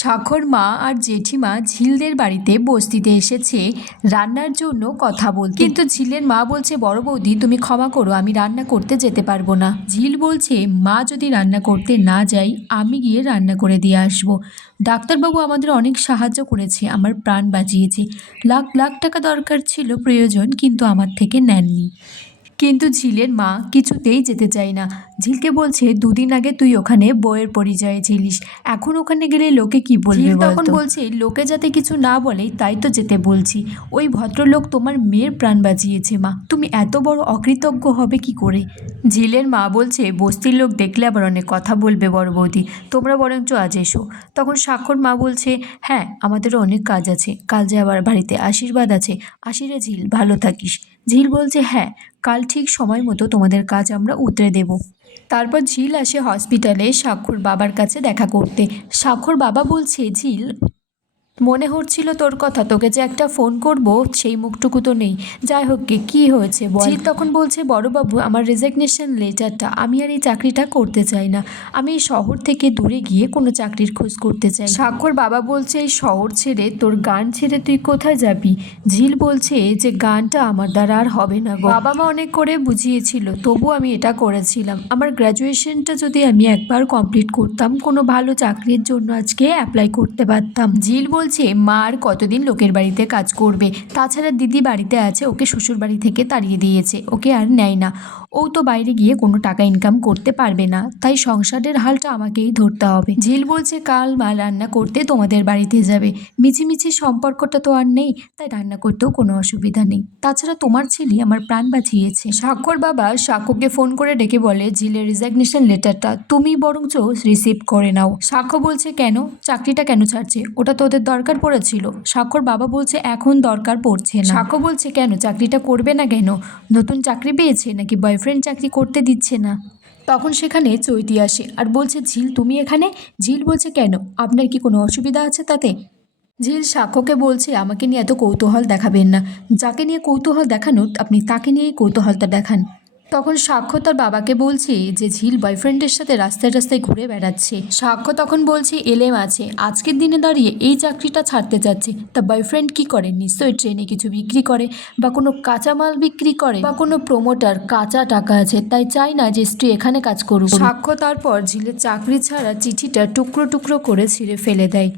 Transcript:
সাখর মা আর জেঠিমা ঝিলদের বাড়িতে বস্তিতে এসেছে রান্নার জন্য কথা বলতে। কিন্তু ঝিলের মা বলছে, বড় বৌদি, তুমি ক্ষমা করো, আমি রান্না করতে যেতে পারব না। ঝিল বলছে, মা যদি রান্না করতে না যাই, আমি গিয়ে রান্না করে দিয়ে আসব। ডাক্তারবাবু আমাদের অনেক সাহায্য করেছে, আমার প্রাণ বাঁচিয়েছে। লাখ লাখ টাকা দরকার ছিল প্রয়োজন, কিন্তু আমার থেকে নেননি। কিন্তু ঝিলের মা কিছুতেই যেতে চায় না। ঝিলকে বলছে দুদিন আগে তুই ওখানে বইয়ের পরিচয়ে ছিলিস এখন ওখানে গেলে লোকে কি বলবে তখন বলছে লোকে যাতে কিছু না বলে তাই তো যেতে বলছি। ওই ভদ্রলোক তোমার মেয়ের প্রাণ বাঁচিয়েছে মা। তুমি এত বড় অকৃতজ্ঞ হবে কি করে? ঝিলের মা বলছে, বস্তির লোক দেখলে আবার অনেক কথা বলবে বড় বৌদি। তোমরা বরঞ্চ আজ এসো। তখন স্বাক্ষর মা বলছে হ্যাঁ আমাদেরও অনেক কাজ আছে। কাল যে আবার বাড়িতে আশীর্বাদ আছে আশিরে ঝিল, ভালো থাকিস। ঝিল বলছে হ্যাঁ কাল ঠিক সময় মতো তোমাদের কাজ আমরা উতরে দেব। তারপর ঝিল আসে হসপিটালে স্বাক্ষর বাবার কাছে দেখা করতে। স্বাক্ষর বাবা বলছে, ঝিল মনে হচ্ছিল তোর কথা তোকে যে একটা ফোন করব সেই মুখটুকু তো নেই। যাই হোক গে কী হয়েছে বল? তখন বলছে বড়বাবু আমার রেজিগনেশন লেটারটা আমি আর এই চাকরিটা করতে চাই না। আমি এই শহর থেকে দূরে গিয়ে কোনো চাকরির খোঁজ করতে চাই স্বাক্ষর বাবা বলছে এই শহর ছেড়ে তোর গান ছেড়ে তুই কোথায় যাবি? ঝিল বলছে যে গানটা আমার দ্বারা আর হবে না গো। বাবা মা অনেক করে বুঝিয়েছিল তবু আমি এটা করেছিলাম। আমার গ্র্যাজুয়েশনটা যদি আমি একবার কমপ্লিট করতাম কোনো ভালো চাকরির জন্য আজকে অ্যাপ্লাই করতে পারতাম। ঝিল বলছে মা আর কতদিন লোকের বাড়িতে কাজ করবে? তাছাড়া দিদি বাড়িতে আছে, ওকে শ্বশুর বাড়ি থেকে তাড়িয়ে দিয়েছে, ওকে আর নেয় না। ও তো বাইরে গিয়ে কোনো টাকা ইনকাম করতে পারবে না। তাই সংসারের হালটা আমাকেই ধরতে হবে। ঝিল বলছে, কাল মা রান্না করতে তোমাদের বাড়িতে যাবে। মিছিমিছি সম্পর্কটা তো আর নেই, তাই রান্না করতেও কোনো অসুবিধা নেই। তাছাড়া তোমার ছেলে আমার প্রাণ বাঁচিয়েছে। স্বাক্ষর বাবা সাক্ষ্যকে ফোন করে ডেকে বলে, ঝিলের রিজাগনেশন লেটারটা তুমি বরঞ্চ রিসিভ করে নাও। সাক্ষ্য বলছে, কেন? চাকরিটা কেন ছাড়ছে? ওটা তো ওদের দরকার পড়েছিল। স্বাক্ষর বাবা বলছে, এখন দরকার পড়ছে না। সাক্ষ্য বলছে, কেন? চাকরিটা করবে না কেন? নতুন চাকরি পেয়েছে নাকি বয়ফ্রেন্ড চাকরি করতে দিচ্ছে না। তখন সেখানে চৈতি আসে আর বলছে, ঝিল, তুমি এখানে? ঝিল বলছে কেন? আপনার কি কোনো অসুবিধা আছে তাতে? ঝিল সাক্ষ্যকে বলছে, আমাকে নিয়ে এত কৌতূহল দেখাবেন না। যাকে নিয়ে কৌতূহল দেখানো, আপনি তাকে নিয়েই কৌতূহলটা দেখান। তখন সাক্ষ্য তার বাবাকে বলছে যে ঝিল বয়ফ্রেন্ডের সাথে রাস্তায় রাস্তায় ঘুরে বেড়াচ্ছে। সাক্ষ্য তখন বলছে, এলেম আছে। আজকের দিনে দাঁড়িয়ে এই চাকরিটা ছাড়তে যাচ্ছে। তা বয়ফ্রেন্ড কি করে? নিশ্চয়ই ট্রেনে কিছু বিক্রি করে বা কোনো কাঁচামাল বিক্রি করে বা কোনো প্রমোটার কাঁচা টাকা আছে। তাই চাই না যে স্ত্রী এখানে কাজ করুক। সাক্ষ্য তারপর ঝিলের চাকরি ছাড়া চিঠিটা টুকরো টুকরো করে ছিঁড়ে ফেলে দেয়।